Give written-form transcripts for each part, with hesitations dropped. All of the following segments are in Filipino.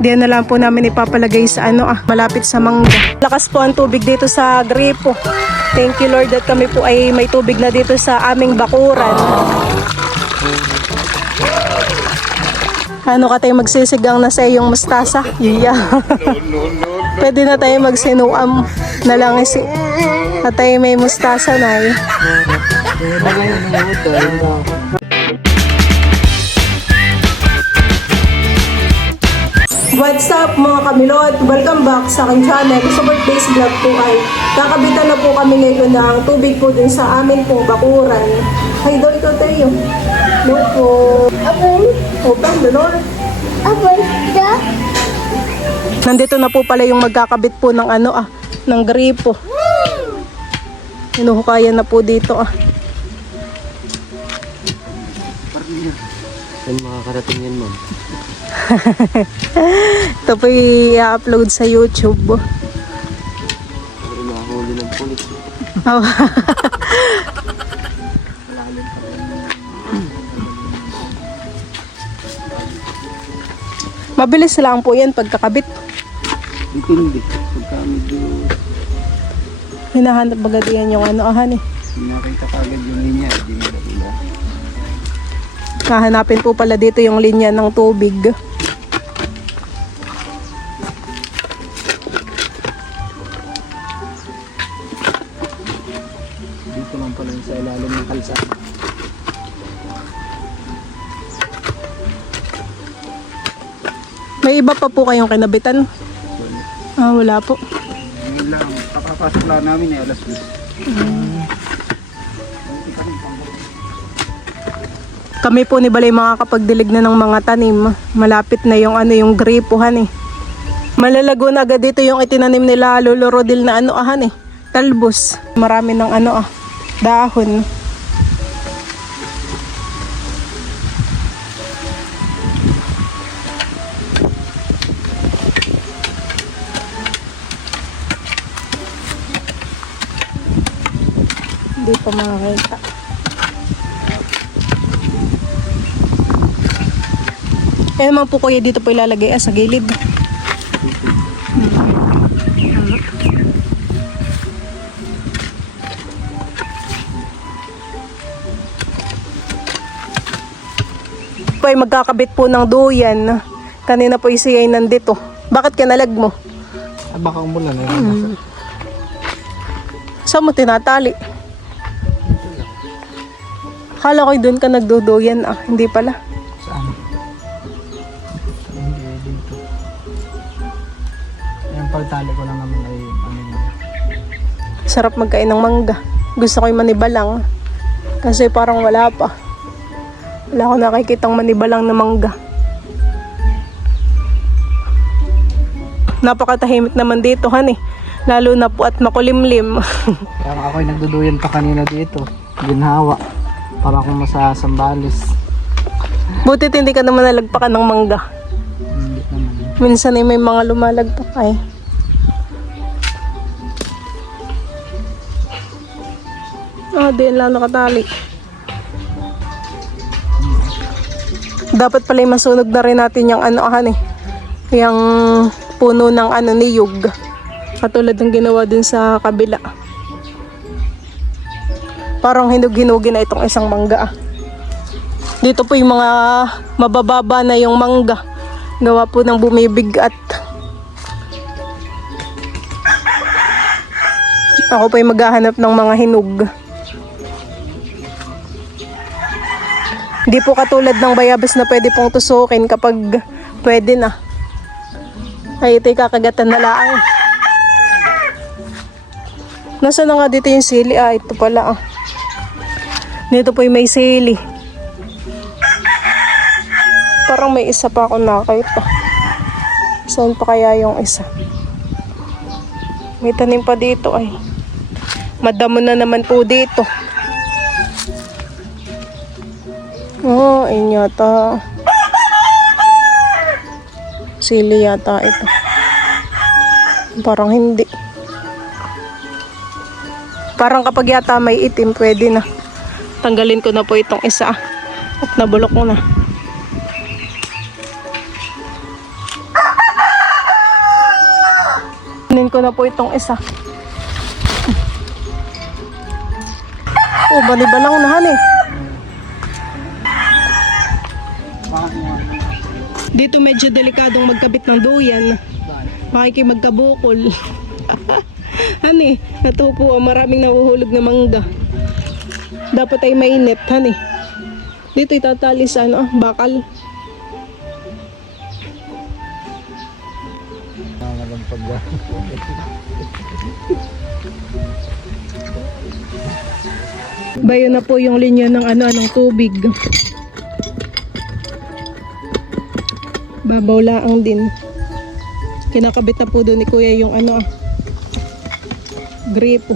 Diyan na lang po namin ipapalagay sa malapit sa mangga. Lakas po ang tubig dito sa gripo. Thank you Lord that kami po ay may tubig na dito sa aming bakuran. Ano ka tayo magsisigang na sa iyong mustasa? Yeah. Pwede na tayo magsinuam na lang at tayo may mustasa na eh. What's up mga kamilot? Welcome back sa aking channel. Sa birthdays vlog po ay kakabitan na po kami ngayon ng tubig po din sa amin pong bakuran. Hay doon ikaw tayo. No po. Open the door. Nandito na po pala yung magkakabit po ng ng gripo. Hinuhukayan na po dito Saan makakarating yan, ma'am? Ito po i-upload sa YouTube. Pero makahuli ng pulis. Mabilis lang po yan pagkakabit. Depende. Pagka medyo Hinahanap bagad yan yung nakita ka agad yung linya, hindi mo na. Hahanapin po pala dito yung linya ng tubig. Dito lang pala sa ilalim ng kalsada. May iba pa po kayong kinabitan? Wala po. Ngayon lang, kakapasok lang namin alas 2. Kami po ni Balay makakapagdilig na ng mga tanim. Malapit na yung yung gripohan eh. Malalago na agad dito yung itinanim nila Lolo Rodil na talbos. Marami ng dahon. Hindi pa makakita. Kaya naman po kuya dito po ilalagay sa gilid. Po ay magkakabit po ng duyan. Kanina po siya ay nandito. Bakit ka nalag mo? Baka mo lang Saan mo tinatali? Akala ko doon ka nagduduyan hindi pala. Saan? Hindi dito. Yung pagtali ko lang naman ay Sarap magkain ng mangga. Gusto ko yung manibalang. Kasi parang wala pa. Wala ko nakikitang manibalang na mangga. Napakatahimik naman dito, Lalo na po at makulimlim. Kaya ako'y nagduduyan pa kanina dito. Ginhawa. Para akong masasambales. Butit hindi ka naman nalagpakan ng mangga. Hindi naman. Minsan ay may mga lumalagpak diyan lang nakatali. Dapat pala masunog na rin natin yung yung puno ng niyog. Katulad ng ginawa dun sa kabila. Parang hinug-hinugin na itong isang mangga. Dito po yung mga mabababa na yung mangga. Gawa po ng bumibigat. Ako po yung maghahanap ng mga hinug. Hindi po katulad ng bayabas na pwede pong tusukin kapag pwede na. Ay ito'y kakagatan na lang. Nasa na nga dito yung sili? Ito pala Dito po yung may sili. Parang may isa pa ako nakita. Saan pa kaya yung isa? May tanim pa dito Madamo na naman po dito. Ayun yata. Sili yata ito. Parang hindi. Parang kapag yata may itim, pwede na. Tanggalin ko na po itong isa at nabulok ko na. ko na po itong isa. Oh, balibalang nahan eh. Dito medyo delikadong magkabit ng duyan. Makikimagkabukol. Hani, ito po maraming nahuhulog na mangga. Dapat ay mainit, hani. Dito itatali sa bakal. Bayo na po yung linya ng ng tubig. Babaw laang din. Kinakabit na po doon ni Kuya yung gripo.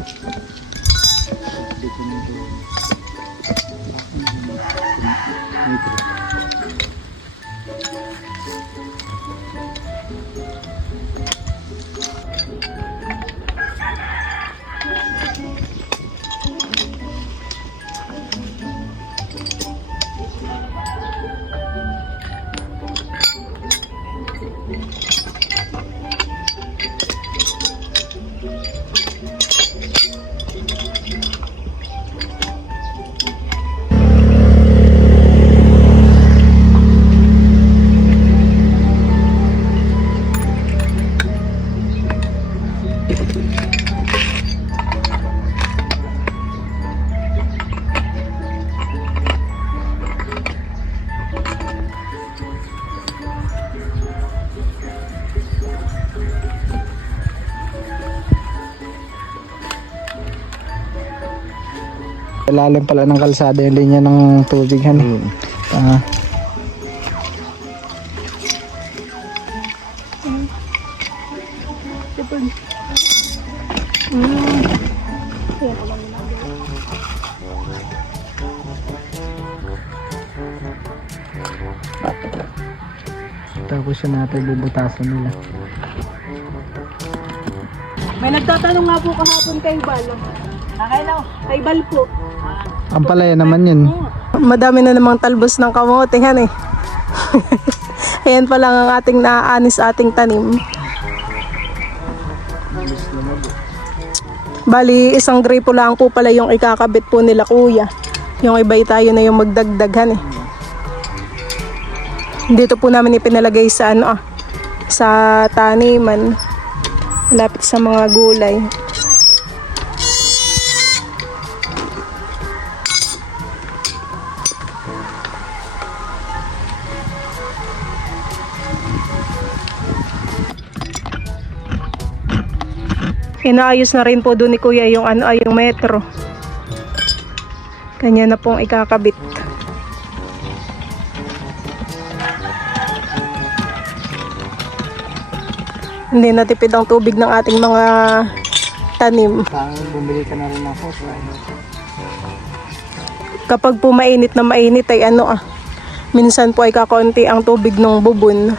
Ilalim pala ng kalsada yung linya ng tubig, hani. Tapos yun natin bubutasan nila. May nagtatanong nga po kahapon kay Bal. Kay Bal po. Ang palaya naman yun. Madami na namang talbos ng kamote, han eh. Ayan pa lang ang ating naaanis ating tanim. Bali, isang gripo lang po pala yung ikakabit po nila Kuya. Yung iba'y tayo na yung magdagdagan eh. Dito po namin ipinalagay sa sa taniman. Malapit sa mga gulay. Inaayos na rin po doon ni Kuya yung yung metro. Kanya na pong ikakabit. Hindi natipid ang tubig ng ating mga tanim. Bumili ka na rin ng hose. Kapag po mainit na mainit ay minsan po ay kakaunti ang tubig ng bubon.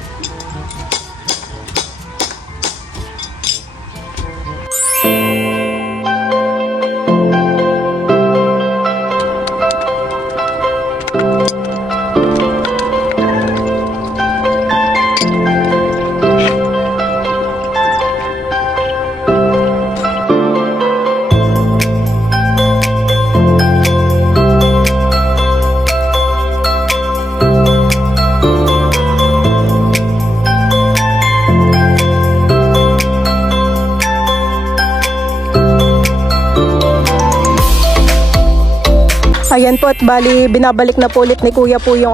Ayan po at bali binabalik na po ulit ni Kuya po yung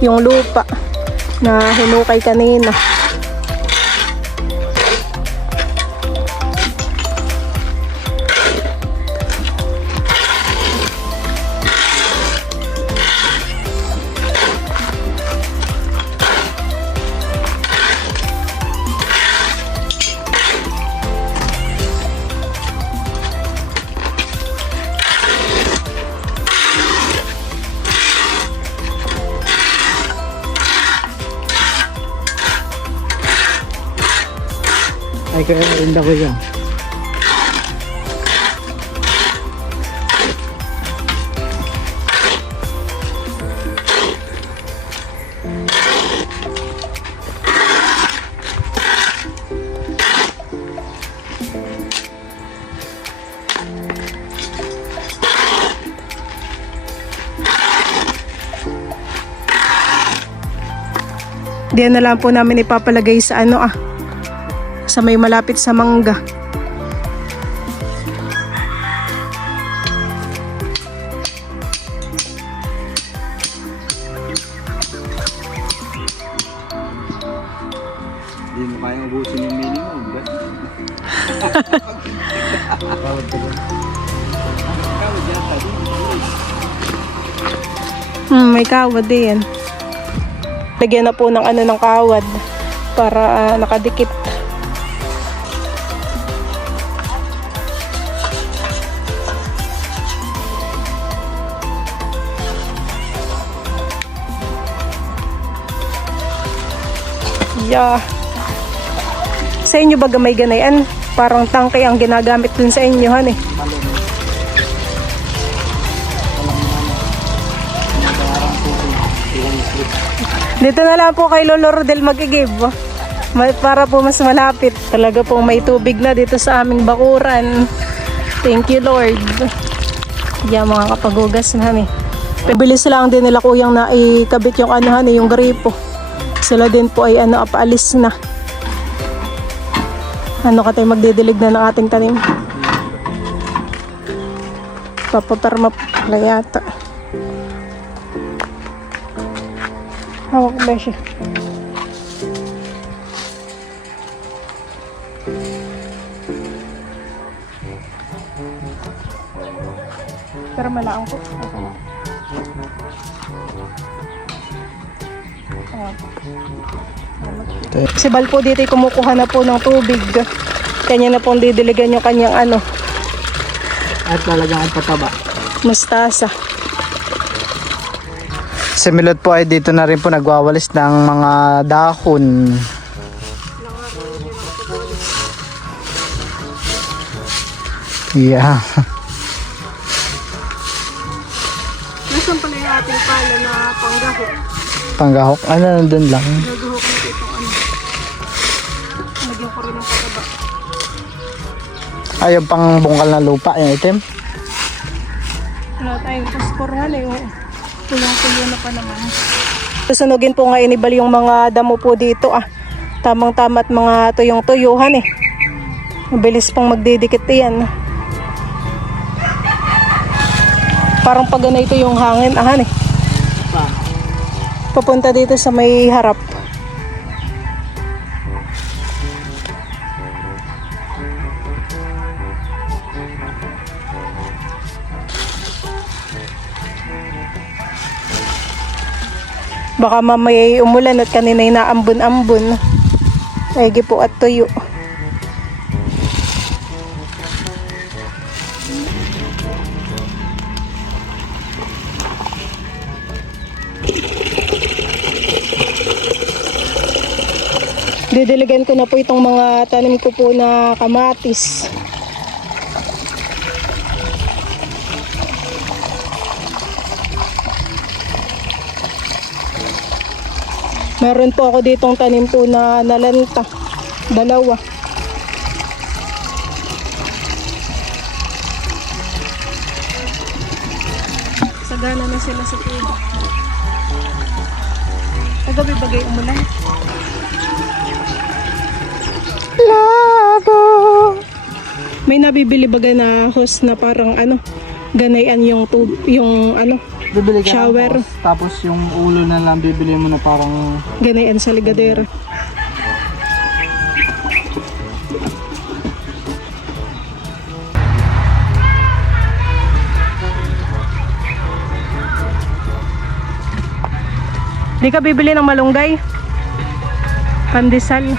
yung lupa na hinukay kanina. Ay, kaya rinda ko yan. Diyan na lang po namin ipapalagay sa sa may malapit sa mangga. Hindi mo kayang ubusin yung minimum. Kawad ka ba? Kawad yata din. May kawad din. Lagyan na po ng ng kawad para nakadikit. Yeah. Sa inyo ba gamay ganayan? Parang tangke ang ginagamit dun sa inyo, han eh. Dito na lang po kay Lolo Rodel mag-i-give. Para po mas malapit. Talaga pong may tubig na dito sa aming bakuran. Thank you, Lord. Yeah, mga kapagugas na han eh. Pabilis lang din nila kuyang na ikabit yung yung gripo. Sila din po ay paalis na. Tayo magdidilig na ng ating tanim. Papaperma pala yata. Hawak ba siya? Pero malaang ko. Si Bal po dito kumukuha na po ng tubig. Kanya na pong didiligan yung kanyang At talagang ang pataba. mustasa. Si Milot po ay dito na rin po nagwawalis ng mga dahon. Yeah. Nasaan pala yung ating pala na panggahok? Panggahok. Ano nandun lang? Naguhok na itong Nagyan ko rin ng pataba. Ay, yung pang bungkal na lupa, yung item. Wala tayong pusporhan eh. Tulang-tulo na pa naman. Susunugin po nga inibal yung mga damo po dito Tamang-tama at mga tuyong-tuyuhan eh. Mabilis pong magdidikit yan. Parang pag ito yung hangin eh. Papunta dito sa may harap. Baka mamaya umulan at kanina'y naambun-ambun. Egi po at tuyo. Didiligan ko na po itong mga tanim ko po na kamatis. Meron po ako ditong tanim po na nalanta. Dalawa. Sagana na sila sa tubig. Kagabi bagay umulan. Labo! May nabibili baga na hose na parang ganayan yung Bibili ka shower. ng hose, tapos yung ulo na lang bibili mo na parang Ganayan sa ligadera. Di ka bibili ng malunggay? Pandesal.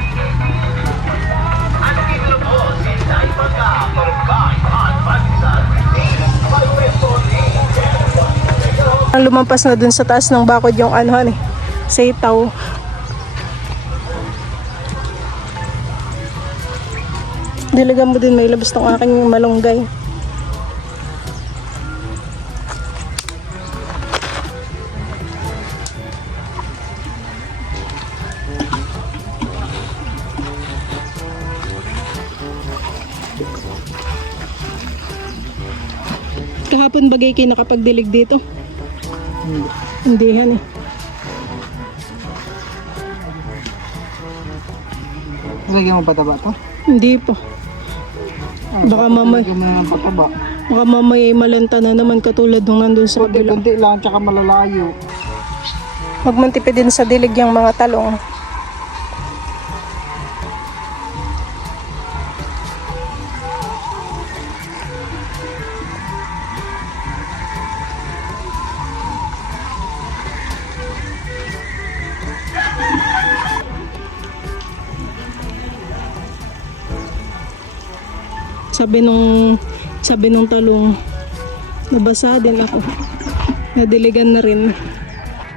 Lumampas na dun sa taas ng bakod yung sitaw. Diligan mo din, may labas ng aking malunggay. Kahapon bagay kayo nakapagdilig dito? Hindi yan eh. Lagyan mo pataba to? Hindi po. Baka mamay. Lagyan mo ng pataba. Baka mamaya malanta na naman katulad nung nandun sa kabila. Kunti lang, tsaka malalayo. Magmantipi din sa dilig yung mga talong. Sabi nung talong, nabasa din ako. Nadiligan na rin.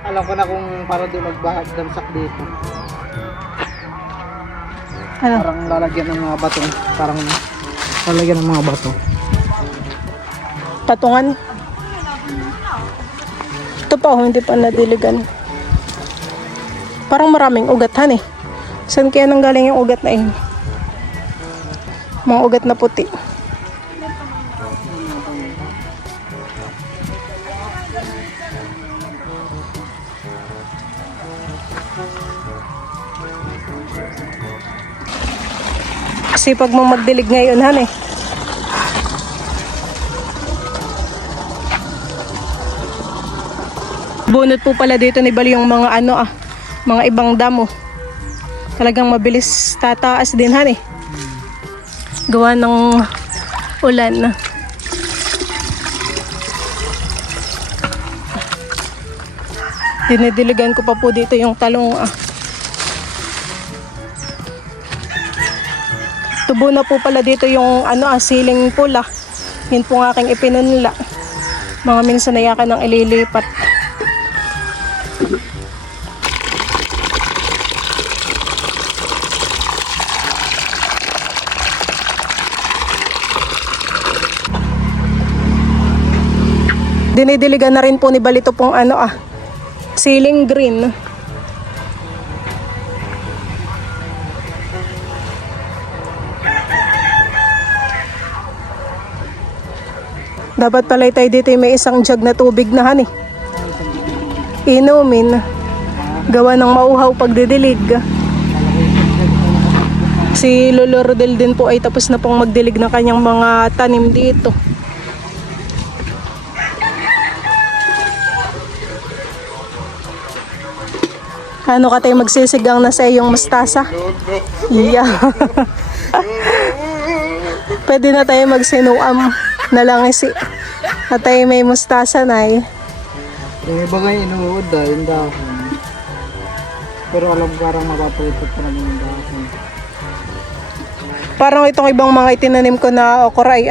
Alam ko na kung para doon magbahag damsak dito. Ano? Parang lalagyan ng mga bato. Parang lalagyan ng mga bato. Patungan. Ito pa, hindi pa nadiligan. Parang maraming ugat, han eh. Saan kaya nanggaling yung ugat na yun? Mga ugat na puti. Kasi pag mo magdilig ngayon, han eh. Bunot po pala dito ni Bali yung mga mga ibang damo. Talagang mabilis tataas din, han eh. Gawa ng ulan. Dinidiligan ko pa po dito yung talong. Tubo na po pala dito yung siling pula. Yun po ang aking ipinunla. Mga minsan na yakan ng ililipat. Dinidiligan na rin po ni Balito pong siling green. Dapat pala tayo dito may isang jug na tubig na han eh. Inumin. Gawa ng mauhaw pagdidilig. Si Lolo Rodel din po ay tapos na pong magdilig ng kanyang mga tanim dito. Ano ka tayo magsisigang na sa iyong mustasa? Yeah. Pwede na tayo magsinuam na lang at tayo may mustasa na eh. Yung iba nga inuud yung dahon. Pero alam ko parang mapapalitot pa naman yung dahon. Parang itong ibang mga itinanim ko na okra ay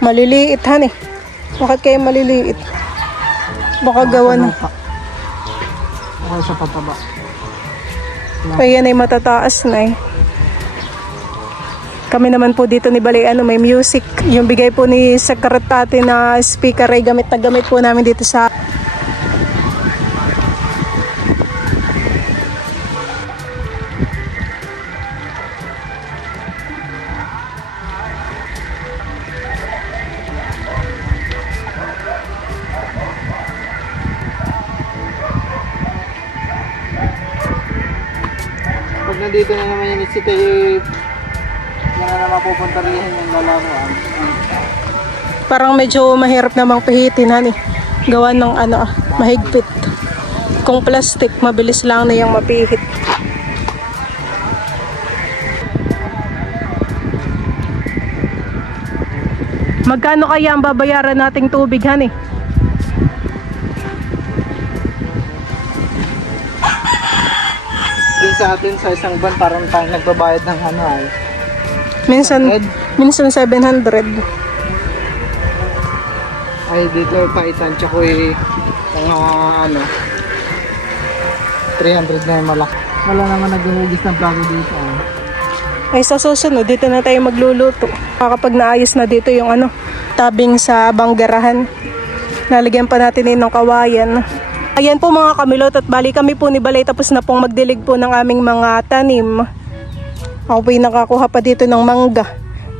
maliliit han eh. Bakit kayo maliliit? Baka gawa na. Ako sa pataba. Kaya yan ay matataas na eh. Kami naman po dito ni Balay may music. Yung bigay po ni Secretary na speaker ay gamit na gamit po namin dito sa pag nandito na naman yung isita yan na mapupunta rin yung lalaroan. parang medyo mahirap namang pihitin han eh. Gawa ng mahigpit. Kung plastic, mabilis lang na yung mapihit. Magkano kaya ang babayaran nating tubig han eh? Sa atin sa isang buwan parang tayo nagbabayad ng Minsan 700. Ay dito paitansya ko mga 300 na yung malaki. Wala naman naghahugis ng plato dito. Ay sa susunod, dito na tayo magluluto. Kapag naayos na dito yung tabing sa banggarahan. Lalagyan pa natin ng kawayan. Ayan po mga kamilot at bali kami po ni Balay tapos na pong magdilig po ng aming mga tanim. Ako po yung nakakuha pa dito ng mangga.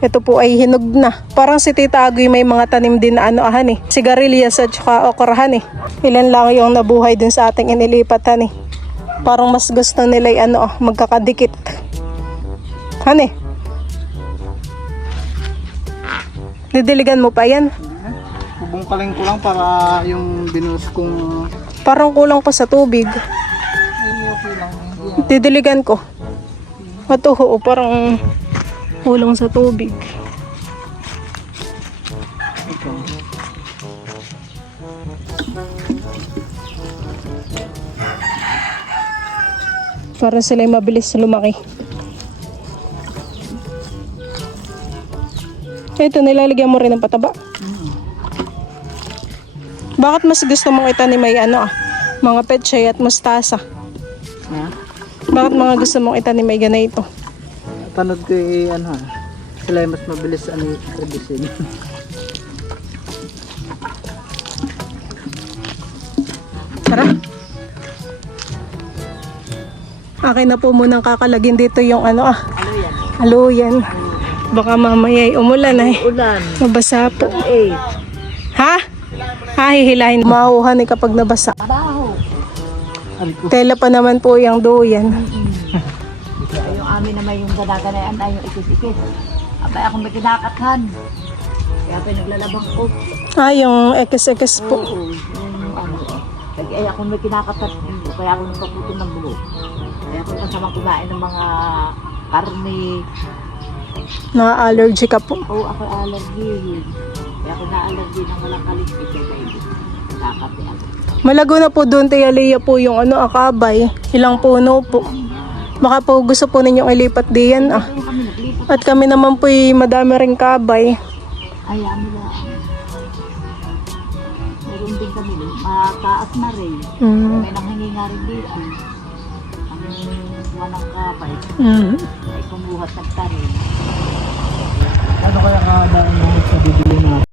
Ito po ay hinog na. Parang si Tita Agoy may mga tanim din na sigarilyas at saka okrahan eh. Ilan lang yung nabuhay dun sa ating inilipat Parang mas gusto nila magkakadikit. Hani? Didiligan mo pa yan? Bubungkalin ko lang para yung binuhos kong... Parang kulang pa sa tubig. Ay, okay lang. Didiligan ko. Ito, oo, parang kulang sa tubig. Ito. Para sila mabilis lumaki. Ito, nilalagyan mo rin ng pataba. Bakit mas gusto mong itanim may mga pechay at mustasa? Ha? Bakit mga gusto mong itanim may ganito? Panood ko sila ay mas mabilis redusin. Tara. Akin na po munang kakalagin dito yung aluyan. Baka mamaya ay umulan ay. Ulan. Mabasa po. Ha? Hihilahin. Mauhan eh kapag nabasa. Tela pa naman po yung duyan. Yung amin naman yung ganaganaan ay yung ikis-ikis. Abay ako may kinakathan. Kaya pinaglalabang ko. Yung ekes-ekes po. Oo, yung Kaya ako may kinakathan. Kaya ako nagpaputol ng bulo. Kaya ako kasamang kumain ng mga karne. Na-allergy ka po. Oo, ako allergy. Kaya ako na-allergy ng walang kalistik. Kaya nakakati ako. Malago na po doon, Tia Lea po yung akabay. Ilang puno po. Baka po gusto po ninyong ilipat diyan Kaya kami naglipat. At kami naman po madami ring kabay. Ay, amin lang. Meron din kami. Mataas na rin. May nanghingi nga rin dito. Ang wanang kapay. Ay kumuhat nagtarin. Ano kaya nga dahil sa bibili natin?